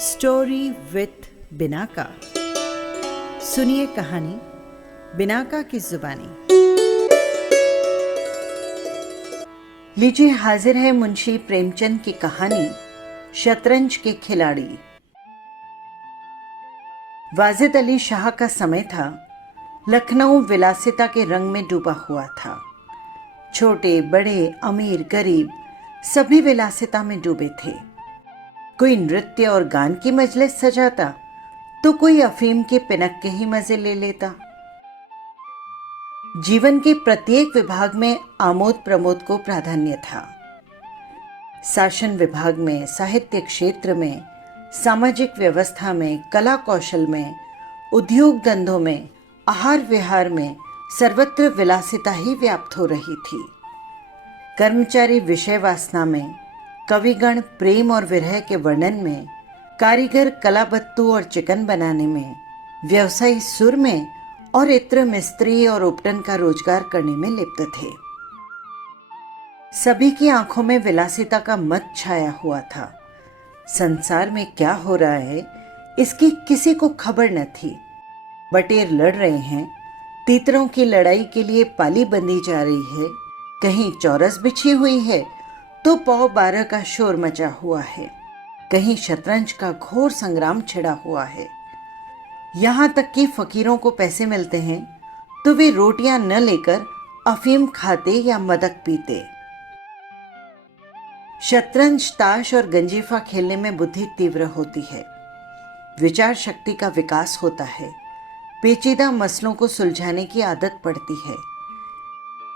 Story with Binaca. सुनिए कहानी Binaca की जुबानी। लीजिए हाजिर है मुंशी प्रेमचंद की कहानी शतरंज के खिलाड़ी। वाजिद अली शाह का समय था। लखनऊ विलासिता के रंग में डूबा हुआ था। छोटे बड़े अमीर गरीब सभी विलासिता में डूबे थे। कोई नृत्य और गान की मजलिस सजाता तो कोई अफीम के पिनक के ही मजे ले लेता। जीवन के प्रत्येक विभाग में आमोद प्रमोद को प्राधान्य था। शासन विभाग में, साहित्य क्षेत्र में, सामाजिक व्यवस्था में, कला कौशल में, उद्योग धंधों में, आहार विहार में सर्वत्र विलासिता ही व्याप्त हो रही थी। कर्मचारी विषय वासना में, कविगण प्रेम और विरह के वर्णन में, कारीगर कलाबत्तू और चिकन बनाने में, व्यवसायी सुर में और इत्र मिस्त्री और उपटन का रोजगार करने में लिप्त थे। सभी की आंखों में विलासिता का मत छाया हुआ था। संसार में क्या हो रहा है इसकी किसी को खबर न थी। बटेर लड़ रहे हैं, तीतरों की लड़ाई के लिए पाली बंधी जा रही है, कहीं चौरस बिछी हुई है तो पौ 12 का शोर मचा हुआ है, कहीं शतरंज का घोर संग्राम छिड़ा हुआ है। यहां तक कि फकीरों को पैसे मिलते हैं तो वे रोटियां न लेकर अफीम खाते या मदक पीते। शतरंज, ताश और गंजीफा खेलने में बुद्धि तीव्र होती है, विचार शक्ति का विकास होता है, पेचीदा मसलों को सुलझाने की आदत पड़ती है।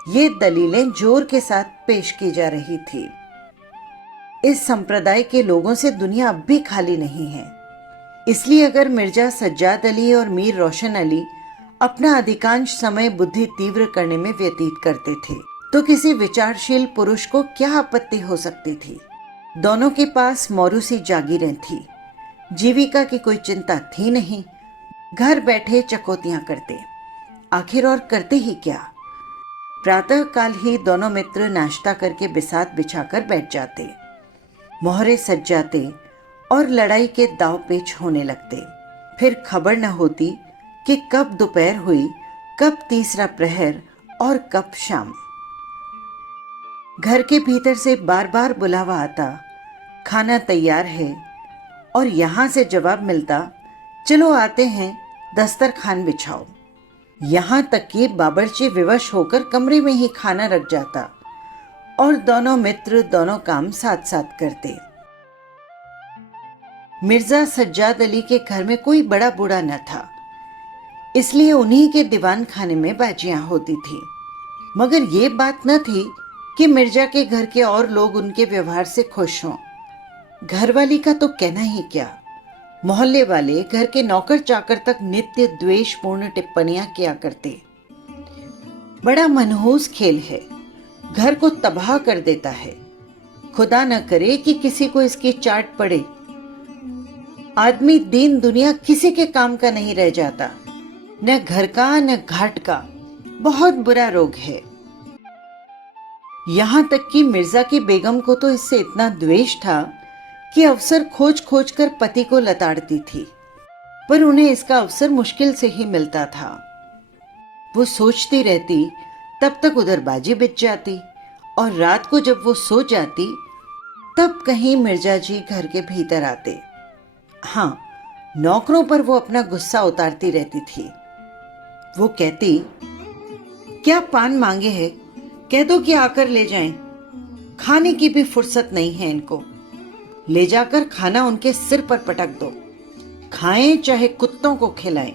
ये दलीलें जोर के साथ पेश की जा रही थी। इस संप्रदाय के लोगों से दुनिया अब भी खाली नहीं है। इसलिए अगर मिर्जा सज्जाद अली और मीर रोशन अली अपना अधिकांश समय बुद्धि तीव्र करने में व्यतीत करते थे तो किसी विचारशील पुरुष को क्या आपत्ति हो सकती थी। दोनों के पास मौरूसी जागीरें थी, जीविका की कोई चिंता थी नहीं, घर बैठे चकोतियां करते। आखिर और करते ही क्या। प्रातः काल ही दोनों मित्र नाश्ता करके बिसात बिछाकर बैठ जाते, मोहरे सज जाते और लड़ाई के दाव पेच होने लगते। फिर खबर न होती कि कब दोपहर हुई, कब तीसरा प्रहर और कब शाम। घर के भीतर से बार बार बुलावा आता, खाना तैयार है, और यहां से जवाब मिलता, चलो आते हैं, दस्तरखान बिछाओ। यहां तक कि बावर्ची विवश होकर कमरे में ही खाना रख जाता और दोनों मित्र दोनों काम साथ साथ करते। मिर्जा सज्जाद अली के घर में कोई बड़ा बूढ़ा न था, इसलिए उन्हीं के दीवान खाने में बाजियां होती थी। मगर ये बात न थी कि मिर्जा के घर के और लोग उनके व्यवहार से खुश हों। घरवाली का तो कहना ही क्या, मोहल्ले वाले, घर के नौकर चाकर तक नित्य द्वेषपूर्ण टिप्पणियां किया करते। बड़ा मनहूस खेल है, घर को तबाह कर देता है। खुदा न करे कि किसी को इसकी चाट पड़े। आदमी दीन दुनिया किसी के काम का नहीं रह जाता, न घर का न घाट का। बहुत बुरा रोग है। यहां तक कि मिर्जा की बेगम को तो इससे इतना द्वेष था कि अवसर खोज खोज कर पति को लताड़ती थी, पर उन्हें इसका अवसर मुश्किल से ही मिलता था। वो सोचती रहती, तब तक उधर बाजी बिछ जाती, और रात को जब वो सो जाती तब कहीं मिर्जा जी घर के भीतर आते। हाँ, नौकरों पर वो अपना गुस्सा उतारती रहती थी। वो कहती, क्या पान मांगे हैं, कह दो कि आकर ले जाएं। खाने की भी फुर्सत नहीं है इनको। ले जाकर खाना उनके सिर पर पटक दो, खाएं चाहे कुत्तों को खिलाएं।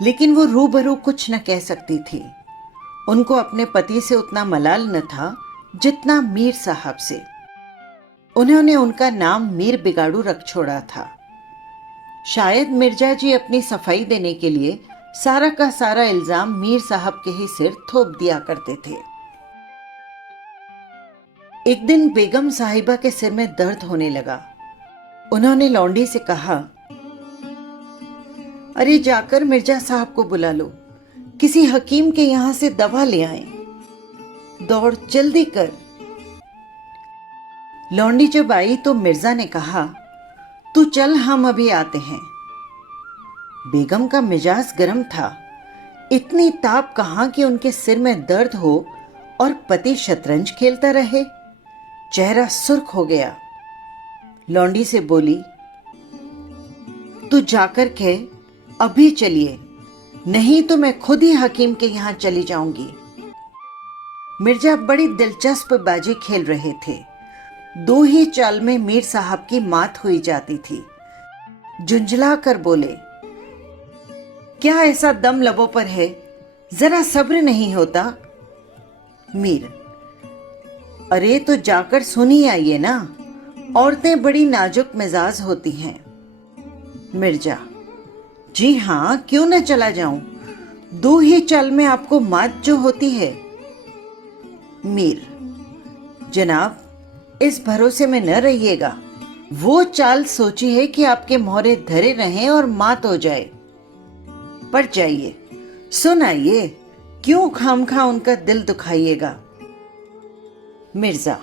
लेकिन वो रूबरू कुछ न कह सकती थी। उनको अपने पति से उतना मलाल न था जितना मीर साहब से। उन्होंने उनका नाम मीर बिगाड़ू रख छोड़ा था। शायद मिर्जा जी अपनी सफाई देने के लिए सारा का सारा इल्जाम मीर साहब के ही सिर थोप दिया करते थे। एक दिन बेगम साहिबा के सिर में दर्द होने लगा। उन्होंने लौंडी से कहा, अरे जाकर मिर्जा साहब को बुला लो, किसी हकीम के यहां से दवा ले आए, दौड़ जल्दी कर। लौंडी जब आई तो मिर्जा ने कहा, तू चल, हम अभी आते हैं। बेगम का मिजाज गर्म था। इतनी ताप कहाँ कि उनके सिर में दर्द हो और पति शतरंज खेलता रहे। चेहरा सुर्ख हो गया। लौंडी से बोली, तू जाकर के अभी चलिए, नहीं तो मैं खुद ही हकीम के यहां चली जाऊंगी। मिर्जा बड़ी दिलचस्प बाजी खेल रहे थे। 2 ही चाल में मीर साहब की मात हुई जाती थी। झुंझला कर बोले, क्या ऐसा दम लबों पर है, जरा सब्र नहीं होता? मीर, अरे तो जाकर सुन ही आइए ना, औरतें बड़ी नाजुक मिजाज होती हैं। मिर्जा, जी हाँ, क्यों न चला जाऊं, 2 ही चाल में आपको मात जो होती है। मीर, जनाब, इस भरोसे में न रहिएगा। वो चाल सोची है कि आपके मोहरे धरे रहें और मात हो जाए। पर जाइए, सुन आइए, क्यों खामखा उनका दिल दुखाइएगा। मिर्जा,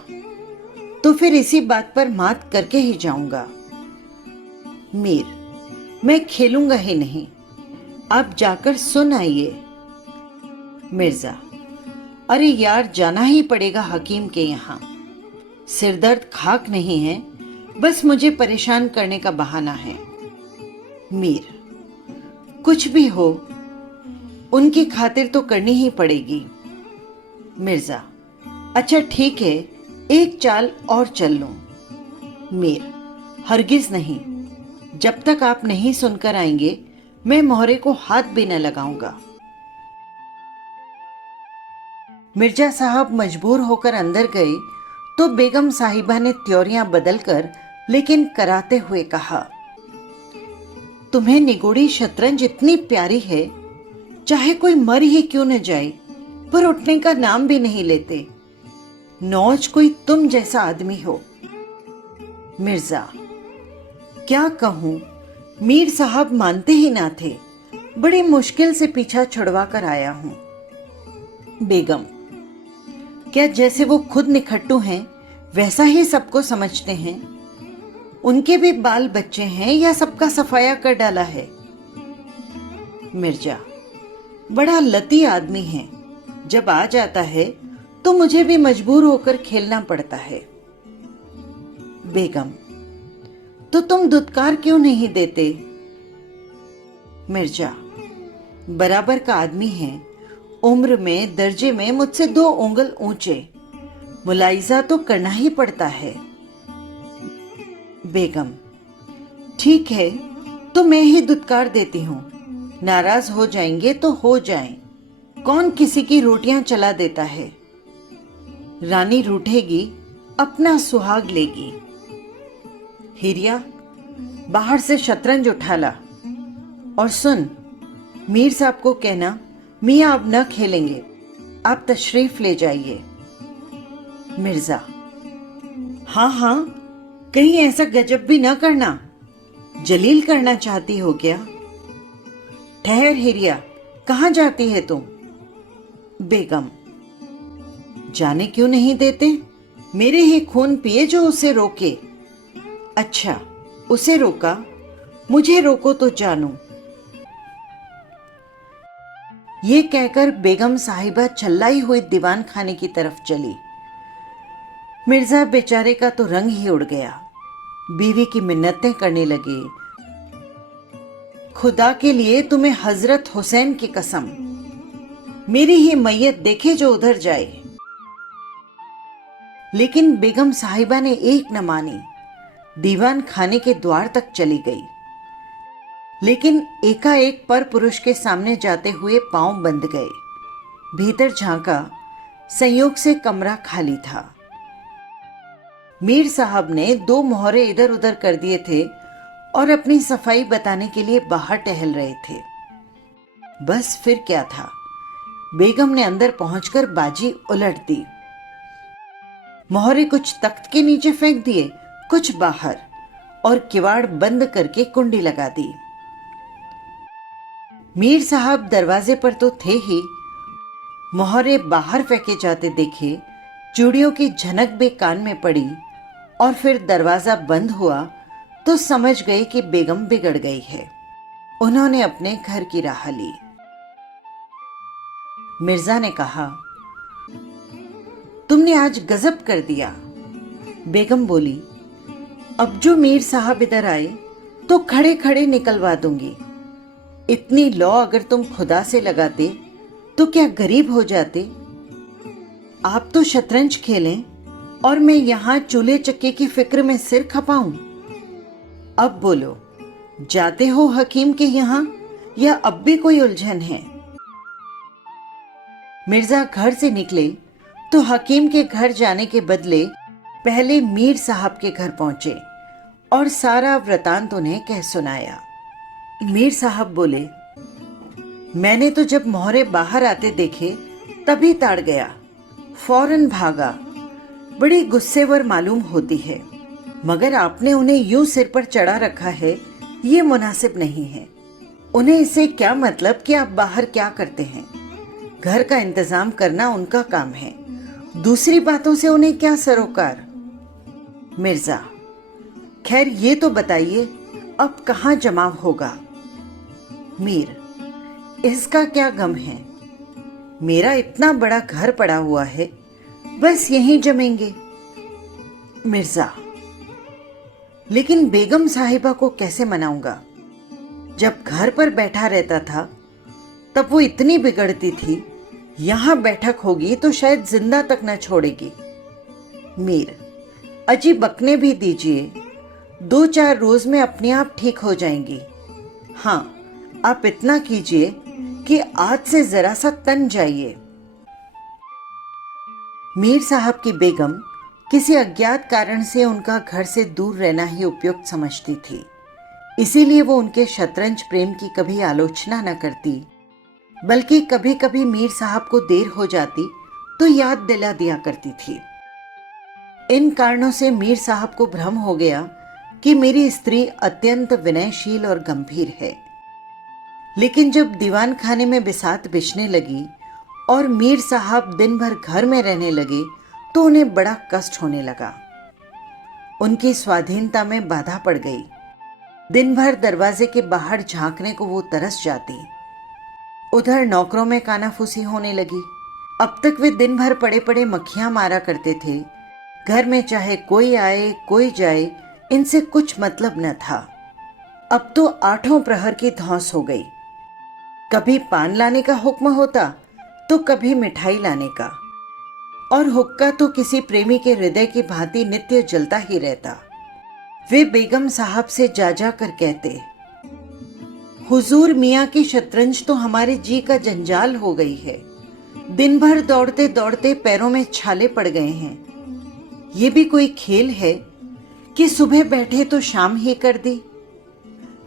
तो फिर इसी बात पर मात करके ही जाऊंगा। मीर, मैं खेलूंगा ही नहीं, आप जाकर सुन आइए। मिर्जा, अरे यार, जाना ही पड़ेगा हकीम के यहाँ। सिरदर्द खाक नहीं है, बस मुझे परेशान करने का बहाना है। मीर, कुछ भी हो, उनकी खातिर तो करनी ही पड़ेगी। मिर्जा, अच्छा ठीक है, एक चाल और चल लूं। मीर, हरगिज नहीं, जब तक आप नहीं सुनकर आएंगे मैं मोहरे को हाथ भी न लगाऊंगा। मिर्जा साहब मजबूर होकर अंदर गए तो बेगम साहिबा ने त्योरियां बदलकर लेकिन कराते हुए कहा, तुम्हें निगोड़ी शतरंज इतनी प्यारी है, चाहे कोई मर ही क्यों न जाए, पर उठने का नाम भी नहीं लेते। नौज कोई तुम जैसा आदमी हो। मिर्जा, क्या कहूं, मीर साहब मानते ही ना थे, बड़ी मुश्किल से पीछा छुड़वा कर आया हूं। बेगम, क्या जैसे वो खुद निखट्टू हैं वैसा ही सबको समझते हैं? उनके भी बाल बच्चे हैं या सबका सफाया कर डाला है? मिर्जा, बड़ा लती आदमी है, जब आ जाता है तो मुझे भी मजबूर होकर खेलना पड़ता है। बेगम, तो तुम दुत्कार क्यों नहीं देते? मिर्जा, बराबर का आदमी है, उम्र में दर्जे में मुझसे 2 उंगल ऊंचे, मुलाइजा तो करना ही पड़ता है। बेगम, ठीक है, तो मैं ही दुत्कार देती हूं, नाराज हो जाएंगे तो हो जाएं, कौन किसी की रोटियां चला देता है। रानी रूठेगी, अपना सुहाग लेगी। हिरिया, बाहर से शतरंज उठा ला, और सुन, मीर साहब को कहना मियाँ अब न खेलेंगे, आप तशरीफ ले जाइए। मिर्जा, हाँ हाँ, कहीं ऐसा गजब भी न करना, जलील करना चाहती हो क्या? ठहर हिरिया, कहाँ जाती है तुम? बेगम, जाने क्यों नहीं देते? मेरे ही खून पिए जो उसे रोके। अच्छा, उसे रोका, मुझे रोको तो जानू। ये कहकर बेगम साहिबा चल्लाई हुई दीवान खाने की तरफ चली। मिर्जा बेचारे का तो रंग ही उड़ गया। बीवी की मिन्नतें करने लगे, खुदा के लिए तुम्हें हजरत हुसैन की कसम, मेरी ही मैयत देखे जो उधर जाए। लेकिन बेगम साहिबा ने एक न मानी, दीवान खाने के द्वार तक चली गई। लेकिन एकाएक पर पुरुष के सामने जाते हुए पांव बंद गए। भीतर झांका, संयोग से कमरा खाली था। मीर साहब ने 2 मोहरे इधर उधर कर दिए थे और अपनी सफाई बताने के लिए बाहर टहल रहे थे। बस फिर क्या था, बेगम ने अंदर पहुंचकर बाजी उलट दी। मोहरे कुछ तख्त के नीचे फेंक दिए, कुछ बाहर, और किवाड़ बंद करके कुंडी लगा दी। मीर साहब दरवाजे पर तो थे ही, मोहरे बाहर फेंके जाते देखे, चूड़ियों की झनक भी कान में पड़ी, और फिर दरवाजा बंद हुआ तो समझ गए कि बेगम बिगड़ गई है। उन्होंने अपने घर की राह ली। मिर्जा ने कहा, तुमने आज गजब कर दिया। बेगम बोली, अब जो मीर साहब इधर आए तो खड़े खड़े निकलवा दूंगी। इतनी लौ अगर तुम खुदा से लगाते तो क्या गरीब हो जाते? आप तो शतरंज खेलें और मैं यहां चूल्हे चक्के की फिक्र में सिर खपाऊं। अब बोलो, जाते हो हकीम के यहां या अब भी कोई उलझन है? मिर्जा घर से निकले तो हकीम के घर जाने के बदले पहले मीर साहब के घर पहुंचे और सारा वृतांत उन्हें कह सुनाया। मीर साहब बोले, मैंने तो जब मोहरे बाहर आते देखे तभी ताड़ गया, फौरन भागा। बड़ी गुस्सेवर मालूम होती है, मगर आपने उन्हें यूं सिर पर चढ़ा रखा है, ये मुनासिब नहीं है। उन्हें इससे क्या मतलब कि आप बाहर क्या करते हैं? घर का इंतजाम करना उनका काम है, दूसरी बातों से उन्हें क्या सरोकार? मिर्जा, खैर ये तो बताइए अब कहाँ जमाव होगा? मीर, इसका क्या गम है, मेरा इतना बड़ा घर पड़ा हुआ है, बस यहीं जमेंगे। मिर्जा, लेकिन बेगम साहिबा को कैसे मनाऊंगा? जब घर पर बैठा रहता था तब वो इतनी बिगड़ती थी, यहां बैठक होगी तो शायद जिंदा तक न छोड़ेगी। मीर, अजी बकने भी दीजिए, 2-4 रोज में अपने आप ठीक हो जाएंगी। हाँ, आप इतना कीजिए कि आज से जरा सा तन जाइए। मीर साहब की बेगम किसी अज्ञात कारण से उनका घर से दूर रहना ही उपयुक्त समझती थी, इसीलिए वो उनके शतरंज प्रेम की कभी आलोचना न करती, बल्कि कभी कभी मीर साहब को देर हो जाती तो याद दिला दिया करती थी। इन कारणों से मीर साहब को भ्रम हो गया कि मेरी स्त्री अत्यंत विनयशील और गंभीर है। लेकिन जब दीवान खाने में बिसात बिछने लगी और मीर साहब दिन भर घर में रहने लगे तो उन्हें बड़ा कष्ट होने लगा। उनकी स्वाधीनता में बाधा पड़ गई। दिन भर दरवाजे के बाहर झांकने को वो तरस जाती। उधर नौकरों में कानाफूसी होने लगी। अब तक वे दिन भर पड़े पड़े मक्खियां मारा करते थे। घर में चाहे कोई आए कोई जाए, इनसे कुछ मतलब न था। अब तो 8 प्रहर की धौंस हो गई। कभी पान लाने का हुक्म होता तो कभी मिठाई लाने का, और हुक्का तो किसी प्रेमी के हृदय की भांति नित्य जलता ही रहता। वे बेगम साहब से जा जा कर कहते, हुजूर मियाँ की शतरंज तो हमारे जी का जंजाल हो गई है। दिन भर दौड़ते दौड़ते पैरों में छाले पड़ गए हैं। ये भी कोई खेल है कि सुबह बैठे तो शाम ही कर दी?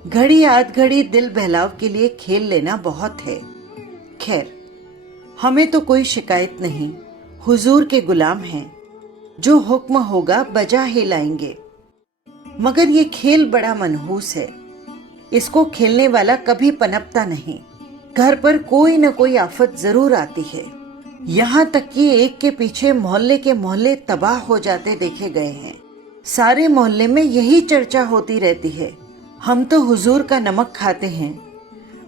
घड़ी आध घड़ी दिल बहलाव के लिए खेल लेना बहुत है। खैर, हमें तो कोई शिकायत नहीं, हुजूर के गुलाम हैं, जो हुक्म होगा बजा ही लाएंगे। मगर ये खेल बड़ा मनहूस है, इसको खेलने वाला कभी पनपता नहीं। घर पर कोई न कोई आफत जरूर आती है। यहाँ तक कि एक के पीछे मोहल्ले के मोहल्ले तबाह हो जाते देखे गए हैं। सारे मोहल्ले में यही चर्चा होती रहती है, हम तो हुजूर का नमक खाते हैं।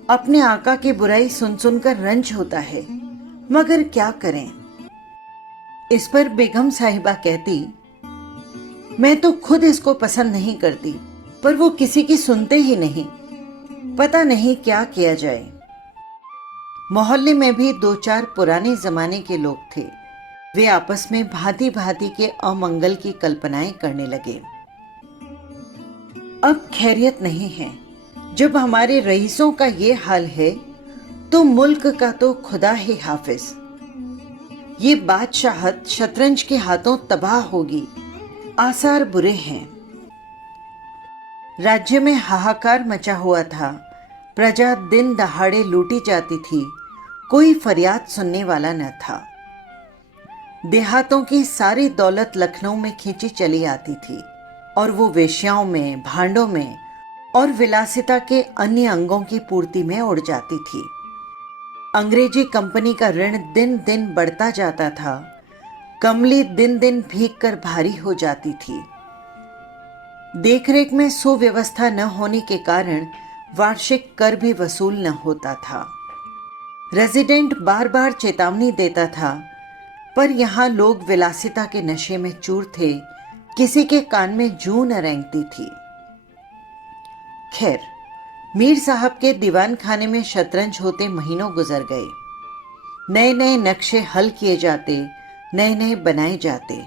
अपने आका की बुराई सुन सुनकर रंज होता है, मगर क्या करें। इस पर बेगम साहिबा कहती, मैं तो खुद इसको पसंद नहीं करती, पर वो किसी की सुनते ही नहीं। पता नहीं क्या किया जाए। मोहल्ले में भी 2-4 पुराने जमाने के लोग थे। वे आपस में भांति भांति के अमंगल की कल्पनाएं करने लगे। अब खैरियत नहीं है। जब हमारे रईसों का ये हाल है तो मुल्क का तो खुदा ही हाफिज। ये बादशाहत शतरंज के हाथों तबाह होगी, आसार बुरे हैं। राज्य में हाहाकार मचा हुआ था। प्रजा दिन दहाड़े लूटी जाती थी, कोई फरियाद सुनने वाला न था। देहातों की सारी दौलत लखनऊ में खींची चली आती थी और वो वेश्याओं में, भांडों में और विलासिता के अन्य अंगों की पूर्ति में उड़ जाती थी। अंग्रेजी कंपनी का ऋण दिन दिन बढ़ता जाता था। कमली दिन दिन भीग कर भारी हो जाती थी। देखरेख में सुव्यवस्था न होने के कारण वार्षिक कर भी वसूल न होता था। रेजिडेंट बार बार चेतावनी देता था, पर यहाँ लोग विलासिता के नशे में चूर थे, किसी के कान में जूं न रेंगती थी। खैर, मीर साहब के दीवान खाने में शतरंज होते महीनों गुजर गए। नए नए नक्शे हल किए जाते, नए नए बनाए जाते,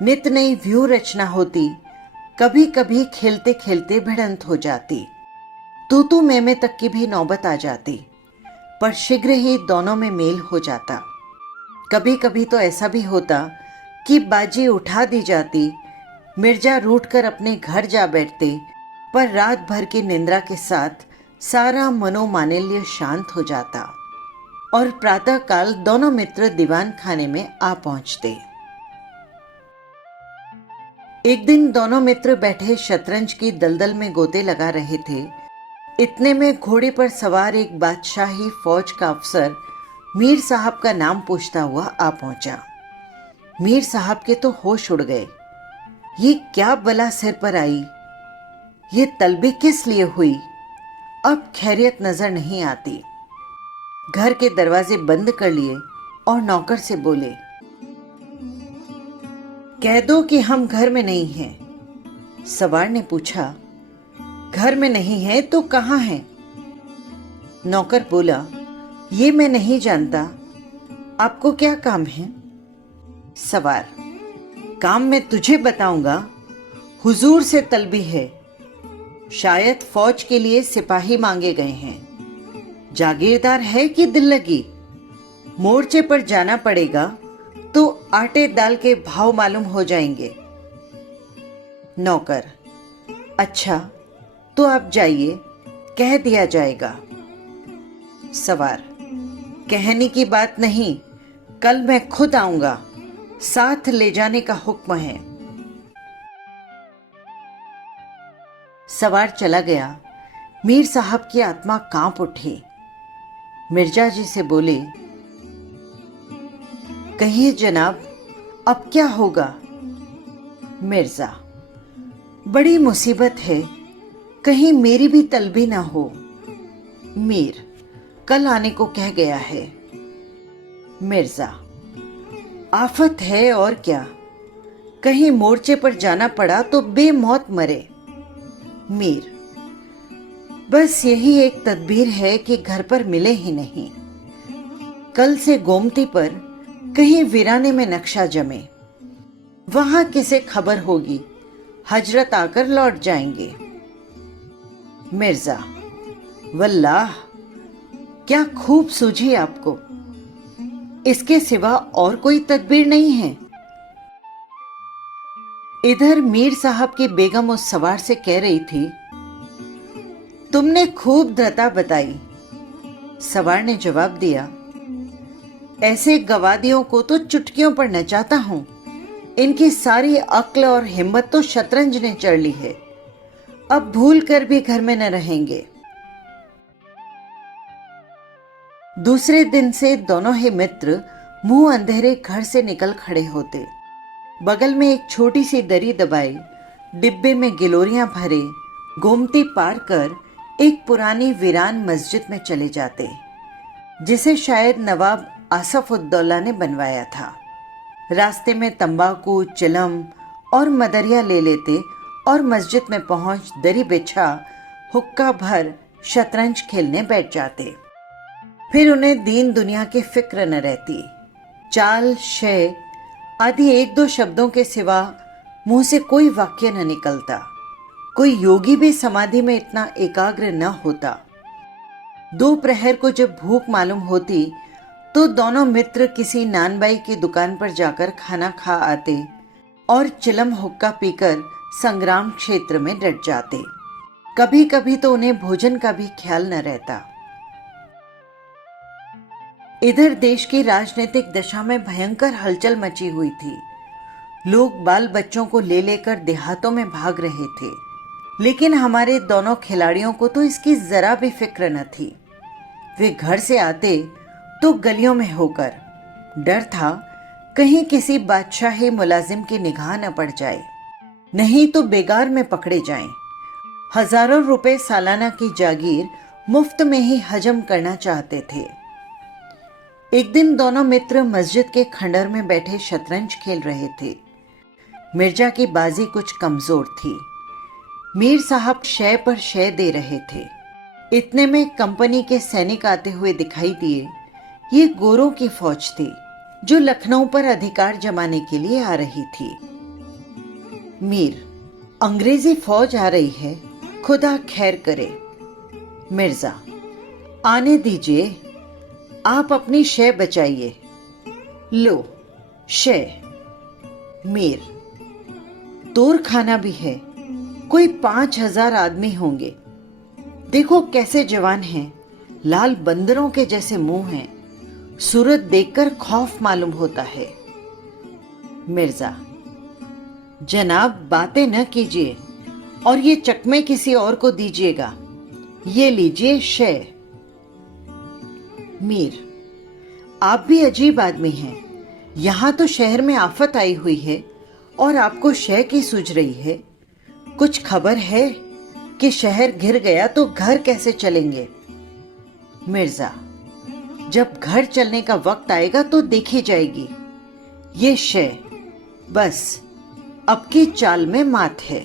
नित नई व्यू रचना होती, कभी कभी खेलते खेलते भिड़ंत हो जाती, तू मैं तक की भी नौबत आ जाती, पर शीघ्र ही दोनों में मेल हो जाता। कभी कभी तो ऐसा भी होता कि बाजी उठा दी जाती, मिर्जा रूठकर अपने घर जा बैठते, पर रात भर की निंद्रा के साथ सारा मनोमालिन्य शांत हो जाता और प्रातःकाल दोनों मित्र दीवान खाने में आ पहुंचते। एक दिन दोनों मित्र बैठे शतरंज की दलदल में गोते लगा रहे थे। इतने में घोड़े पर सवार एक बादशाही फौज का अफसर मीर साहब का नाम पूछता हुआ आ पहुंचा। मीर साहब के तो होश उड़ गए। ये क्या बला सिर पर आई, ये तलबी किस लिए हुई, अब खैरियत नजर नहीं आती। घर के दरवाजे बंद कर लिए और नौकर से बोले, कह दो कि हम घर में नहीं हैं। सवार ने पूछा, घर में नहीं है तो कहाँ है? नौकर बोला, ये मैं नहीं जानता, आपको क्या काम है? सवार, काम मैं तुझे बताऊंगा। हुजूर से तलबी है, शायद फौज के लिए सिपाही मांगे गए हैं। जागीरदार है कि दिल लगी? मोर्चे पर जाना पड़ेगा तो आटे दाल के भाव मालूम हो जाएंगे। नौकर, अच्छा तो आप जाइए, कह दिया जाएगा। सवार, कहने की बात नहीं, कल मैं खुद आऊंगा, साथ ले जाने का हुक्म है। सवार चला गया। मीर साहब की आत्मा कांप उठी। मिर्जा जी से बोले, कहिए जनाब, अब क्या होगा? मिर्जा, बड़ी मुसीबत है, कहीं मेरी भी तलबी ना हो। मीर, कल आने को कह गया है। मिर्जा, आफत है और क्या, कहीं मोर्चे पर जाना पड़ा तो बेमौत मरे। मीर, बस यही एक तदबीर है कि घर पर मिले ही नहीं। कल से गोमती पर कहीं वीराने में नक्शा जमे, वहां किसे खबर होगी, हजरत आकर लौट जाएंगे। मिर्जा, वल्लाह क्या खूब सूझी आपको, इसके सिवा और कोई तदबीर नहीं है। इधर मीर साहब की बेगम उस सवार से कह रही थी, तुमने खूब धृता बताई। सवार ने जवाब दिया, ऐसे गवादियों को तो चुटकियों पर नचाता हूं, इनकी सारी अक्ल और हिम्मत तो शतरंज ने चढ़ ली है, अब भूल कर भी घर में न रहेंगे। दूसरे दिन से दोनों ही मित्र मुंह अंधेरे घर से निकल खड़े होते। बगल में एक छोटी सी दरी दबाई, डिब्बे में गिलोरियां भरे, गोमती पार कर एक पुरानी वीरान मस्जिद में चले जाते, जिसे शायद नवाब आसफ उद्दौला ने बनवाया था। रास्ते में तंबाकू, चिलम और मदरिया ले लेते और मस्जिद में पहुंच दरी बिछा हुक्का भर शतरंज खेलने बैठ जाते। फिर उन्हें दीन दुनिया की फिक्र न रहती। चाल, शय आदि एक दो शब्दों के सिवा मुंह से कोई वाक्य न निकलता। कोई योगी भी समाधि में इतना एकाग्र न होता। दोपहर को जब भूख मालूम होती तो दोनों मित्र किसी नानबाई की दुकान पर जाकर खाना खा आते और चिलम हुक्का पीकर संग्राम क्षेत्र में डट जाते। कभी कभी तो उन्हें भोजन का भी ख्याल न रहता। इधर देश की राजनीतिक दशा में भयंकर हलचल मची हुई थी। लोग बाल बच्चों को ले लेकर देहातों में भाग रहे थे, लेकिन हमारे दोनों खिलाड़ियों को तो इसकी जरा भी फिक्र न थी। वे घर से आते तो गलियों में होकर, डर था कहीं किसी बादशाही मुलाजिम की निगाह न पड़ जाए। नहीं तो बेगार में पकड़े जाएं। हजारों रुपए सालाना की जागीर मुफ्त में ही हजम करना चाहते थे। एक दिन दोनों मित्र मस्जिद के खंडर में बैठे शतरंज खेल रहे थे। मिर्जा की बाजी कुछ कमजोर थी। मीर साहब शय पर शय दे रहे थे। इतने में कंपनी के सैनिक आते हुए दिखाई दिए। ये गोरों की फौज थी जो लखनऊ पर अधिकार जमाने के लिए आ रही थी। मीर, अंग्रेजी फौज आ रही है, खुदा खैर करे। मिर्जा, आने दीजिए, आप अपनी शय बचाइए। लो शय। मीर, तोर खाना भी है, कोई 5,000 आदमी होंगे। देखो कैसे जवान हैं, लाल बंदरों के जैसे मुंह हैं। सूरत देखकर खौफ मालूम होता है। मिर्जा, जनाब बातें न कीजिए और ये चकमे किसी और को दीजिएगा। ये लीजिए शय। मीर, आप भी अजीब आदमी हैं। यहां तो शहर में आफत आई हुई है और आपको शय की सूझ रही है। कुछ खबर है कि शहर घिर गया तो घर कैसे चलेंगे? मिर्जा, जब घर चलने का वक्त आएगा तो देखी जाएगी। ये शय, बस अब की चाल में मात है।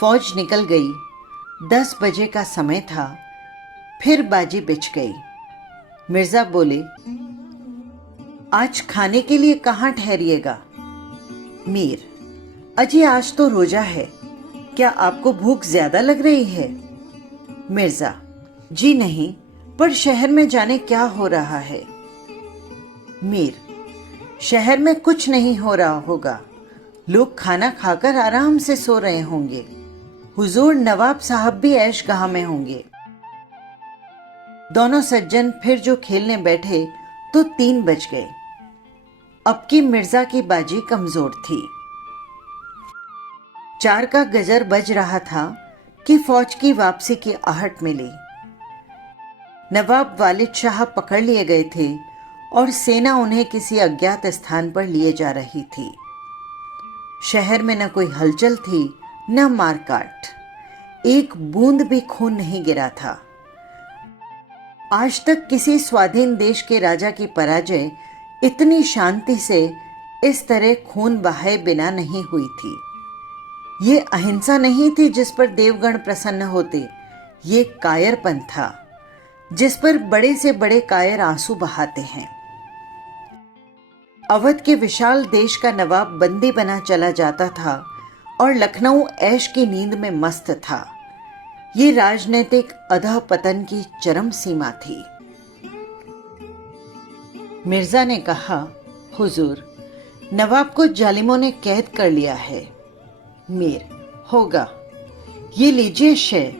फौज निकल गई। 10 बजे का समय था। फिर बाजी बिछ गई। मिर्जा बोले, आज खाने के लिए कहाँ ठहरिएगा? मीर, अजी आज तो रोजा है, क्या आपको भूख ज्यादा लग रही है? मिर्जा, जी नहीं, पर शहर में जाने क्या हो रहा है। मीर, शहर में कुछ नहीं हो रहा होगा। लोग खाना खाकर आराम से सो रहे होंगे। हुजूर नवाब साहब भी ऐशगाह में होंगे। दोनों सज्जन फिर जो खेलने बैठे तो 3 बज गए। अब की मिर्जा की बाजी कमजोर थी। 4 का गजर बज रहा था कि फौज की वापसी की आहट मिली। नवाब वालिद शाह पकड़ लिए गए थे और सेना उन्हें किसी अज्ञात स्थान पर लिए जा रही थी। शहर में न कोई हलचल थी न मारकाट। एक बूंद भी खून नहीं गिरा था। आज तक किसी स्वाधीन देश के राजा की पराजय इतनी शांति से इस तरह खून बहाए बिना नहीं हुई थी। ये अहिंसा नहीं थी जिस पर देवगण प्रसन्न होते। ये कायरपन था जिस पर बड़े से बड़े कायर आंसू बहाते हैं। अवध के विशाल देश का नवाब बंदी बना चला जाता था और लखनऊ ऐश की नींद में मस्त था। ये राजनीतिक अधःपतन की चरम सीमा थी। मिर्जा ने कहा, हुजूर, नवाब को जालिमों ने कैद कर लिया है। मीर, होगा, ये लीजिए शय।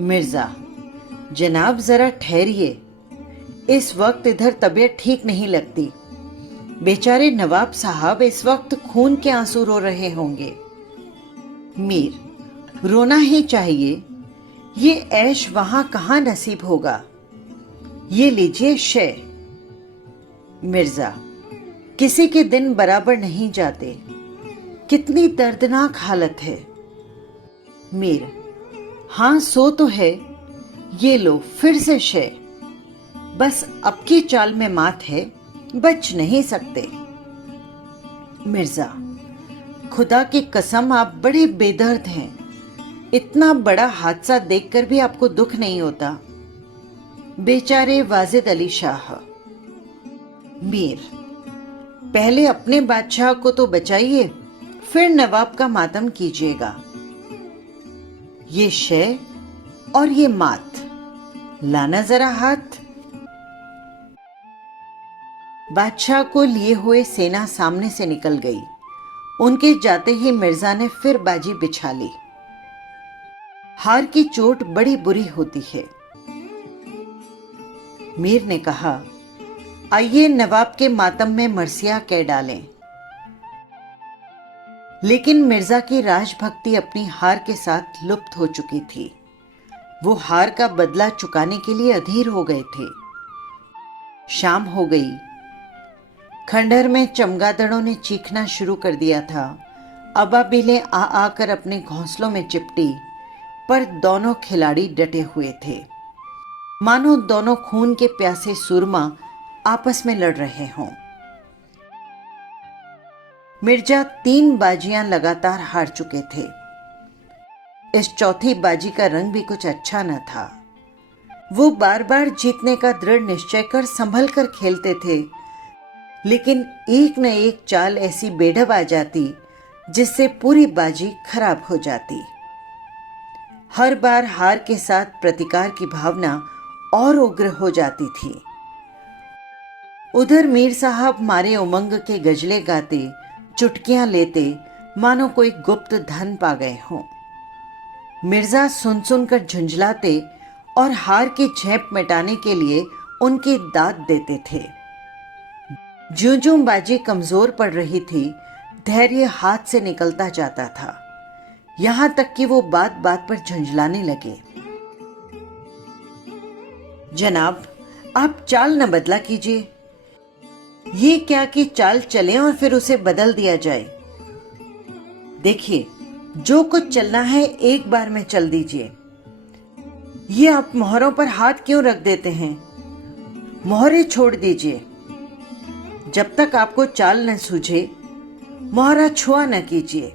मिर्जा, जनाब जरा ठहरिए, इस वक्त इधर तबीयत ठीक नहीं लगती। बेचारे नवाब साहब इस वक्त खून के आंसू रो रहे होंगे। मीर, रोना ही चाहिए, ये ऐश वहां कहां नसीब होगा। ये लीजिए शय। मिर्जा, किसी के दिन बराबर नहीं जाते। कितनी दर्दनाक हालत है। मीर, हां सो तो है। ये लो फिर से शय। बस अब की चाल में मात है, बच नहीं सकते। मिर्जा, खुदा की कसम आप बड़े बेदर्द हैं। इतना बड़ा हादसा देखकर भी आपको दुख नहीं होता। बेचारे वाजिद अली शाह। मीर, पहले अपने बादशाह को तो बचाइए, फिर नवाब का मातम कीजिएगा। ये शय और ये मात, लाना जरा हाथ। बादशाह को लिए हुए सेना सामने से निकल गई। उनके जाते ही मिर्जा ने फिर बाजी बिछा ली। हार की चोट बड़ी बुरी होती है। मीर ने कहा, आइए नवाब के मातम में मरसिया कह डालें। लेकिन मिर्जा की राजभक्ति अपनी हार के साथ लुप्त हो चुकी थी। वो हार का बदला चुकाने के लिए अधीर हो गए थे। शाम हो गई। खंडहर में चमगादड़ों ने चीखना शुरू कर दिया था अबाबिलें आ आकर अपने घोंसलों में चिपटी, पर दोनों खिलाड़ी डटे हुए थे, मानो दोनों खून के प्यासे सुरमा आपस में लड़ रहे हों। मिर्जा 3 बाजियां लगातार हार चुके थे। इस चौथी बाजी का रंग भी कुछ अच्छा न था। वो बार बार जीतने का दृढ़ निश्चय कर संभल कर खेलते थे, लेकिन एक न एक चाल ऐसी बेढब आ जाती जिससे पूरी बाजी खराब हो जाती। हर बार हार के साथ प्रतिकार की भावना और उग्र हो जाती थी। उधर मीर साहब मारे उमंग के गजले गाते, चुटकियां लेते, मानो कोई गुप्त धन पा गए हों। मिर्जा सुन सुनकर झुंझलाते और हार की झेप मिटाने के लिए उनकी दाद देते थे। ज्यों-ज्यों बाजी कमजोर पड़ रही थी, धैर्य हाथ से निकलता जाता था, यहां तक कि वो बात बात पर झुंझलाने लगे। जनाब, आप चाल न बदला कीजिए। ये क्या कि चाल चले और फिर उसे बदल दिया जाए। देखिए, जो कुछ चलना है एक बार में चल दीजिए। ये आप मोहरों पर हाथ क्यों रख देते हैं? मोहरे छोड़ दीजिए। जब तक आपको चाल न सूझे, मोहरा छुआ न कीजिए।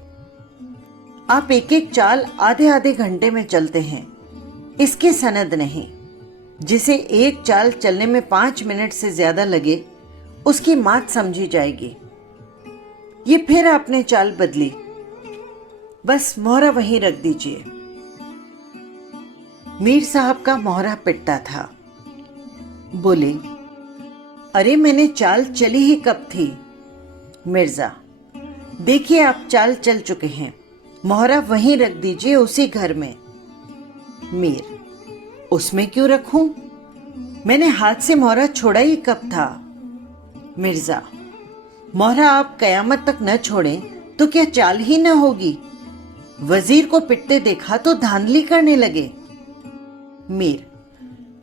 आप एक एक चाल आधे आधे घंटे में चलते हैं, इसकी सनद नहीं। जिसे एक चाल चलने में 5 मिनट से ज्यादा लगे, उसकी मात समझी जाएगी। ये फिर आपने चाल बदली। बस मोहरा वहीं रख दीजिए। मीर साहब का मोहरा पिटता था। बोले, अरे मैंने चाल चली ही कब थी? मिर्जा, देखिए आप चाल चल चुके हैं, मोहरा वहीं रख दीजिए, उसी घर में। मीर, उसमें क्यों रखूं? मैंने हाथ से मोहरा छोड़ा ही कब था? मिर्जा, मोहरा आप कयामत तक न छोड़ें तो क्या चाल ही न होगी? वजीर को पिटते देखा तो धांधली करने लगे। मीर,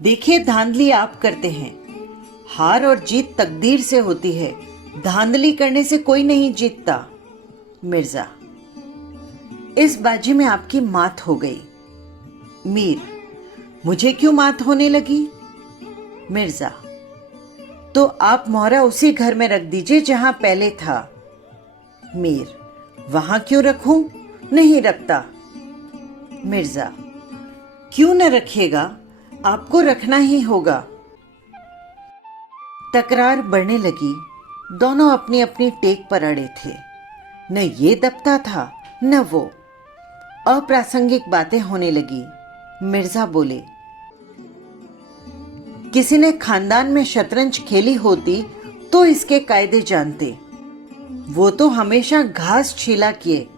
देखिए धांधली आप करते हैं। हार और जीत तकदीर से होती है, धांधली करने से कोई नहीं जीतता। मिर्जा, इस बाजी में आपकी मात हो गई। मीर, मुझे क्यों मात होने लगी? मिर्जा, तो आप मोहरा उसी घर में रख दीजिए जहां पहले था। मीर, वहां क्यों रखूं? नहीं रखता। मिर्जा, क्यों न रखिएगा, आपको रखना ही होगा। तकरार बढ़ने लगी। दोनों अपनी अपनी टेक पर अड़े थे। न ये दबता था न वो। अप्रासंगिक बातें होने लगी। मिर्जा बोले, किसी ने खानदान में शतरंज खेली होती तो इसके कायदे जानते। वो तो हमेशा घास छीला किए।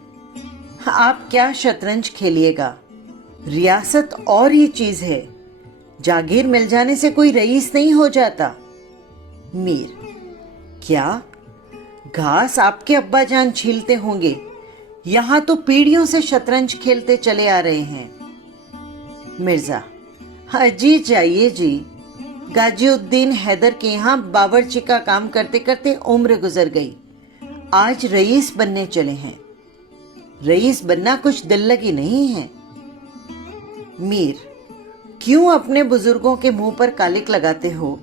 आप क्या शतरंज खेलिएगा? रियासत और ही चीज है। जागीर मिल जाने से कोई रईस नहीं हो जाता। मीर, क्या घास आपके अब्बा जान छीलते होंगे? यहां तो पीढ़ियों से शतरंज खेलते चले आ रहे हैं। मिर्जा, हाँ जी, जाइए जी। गाजिउद्दीन हैदर के यहाँ बावर्ची का काम करते करते उम्र गुजर गई। आज रईस बनने चले हैं। रईस बनना कुछ दिल लगी नहीं है। मीर, क्यों अपने बुजुर्गों के मुंह पर कालिक लगाते हो?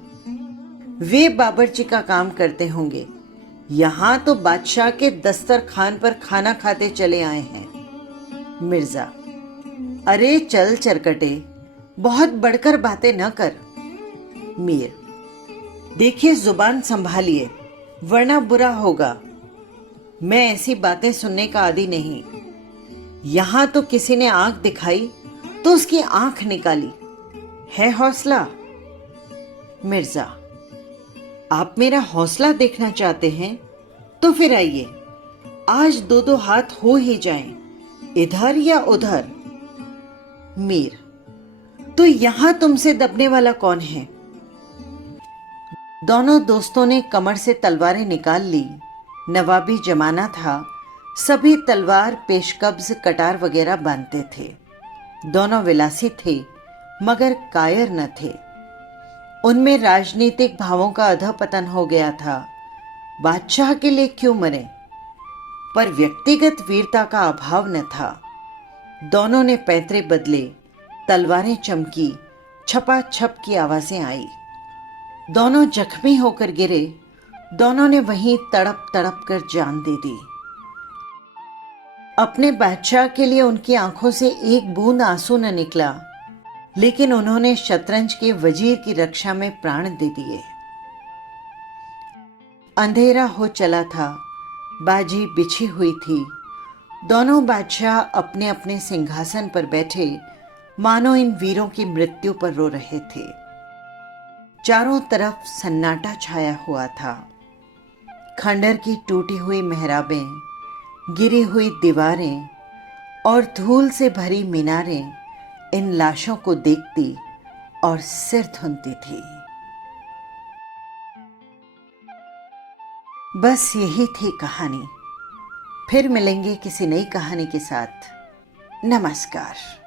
वे बावर्ची का काम करते होंगे। यहां तो बादशाह के दस्तरखान पर खाना खाते चले आए हैं। मिर्जा, अरे चल चरकटे, बहुत बढ़कर बातें न कर। मीर, देखिए जुबान संभालिए, वरना बुरा होगा। मैं ऐसी बातें सुनने का आदी नहीं। यहां तो किसी ने आंख दिखाई तो उसकी आंख निकाली। है हौसला? मिर्जा, आप मेरा हौसला देखना चाहते हैं तो फिर आइए, आज 2-2 हाथ हो ही जाएं, इधर या उधर। मीर, तो यहां तुमसे दबने वाला कौन है? दोनों दोस्तों ने कमर से तलवारें निकाल ली। नवाबी जमाना था, सभी तलवार, पेशकब्ज, कटार वगैरह बांधते थे। दोनों विलासी थे मगर कायर न थे। उनमें राजनीतिक भावों का अधःपतन हो गया था। बादशाह के लिए क्यों मरे? पर व्यक्तिगत वीरता का अभाव न था। दोनों ने पैंतरे बदले, तलवारें चमकी, छपाछप की आवाजें आई। दोनों जख्मी होकर गिरे, दोनों ने वहीं तड़प तड़प कर जान दे दी। अपने बादशाह के लिए उनकी आंखों से एक बूंद आंसू न निकला, लेकिन उन्होंने शतरंज के वजीर की रक्षा में प्राण दे दिए। अंधेरा हो चला था, बाजी बिछी हुई थी। दोनों बादशाह अपने अपने सिंहासन पर बैठे मानो इन वीरों की मृत्यु पर रो रहे थे। चारों तरफ सन्नाटा छाया हुआ था। खंडर की टूटी हुई मेहराबें, गिरी हुई दीवारें और धूल से भरी मीनारें इन लाशों को देखती और सिर धुनती थी। बस यही थी कहानी। फिर मिलेंगे किसी नई कहानी के साथ। नमस्कार।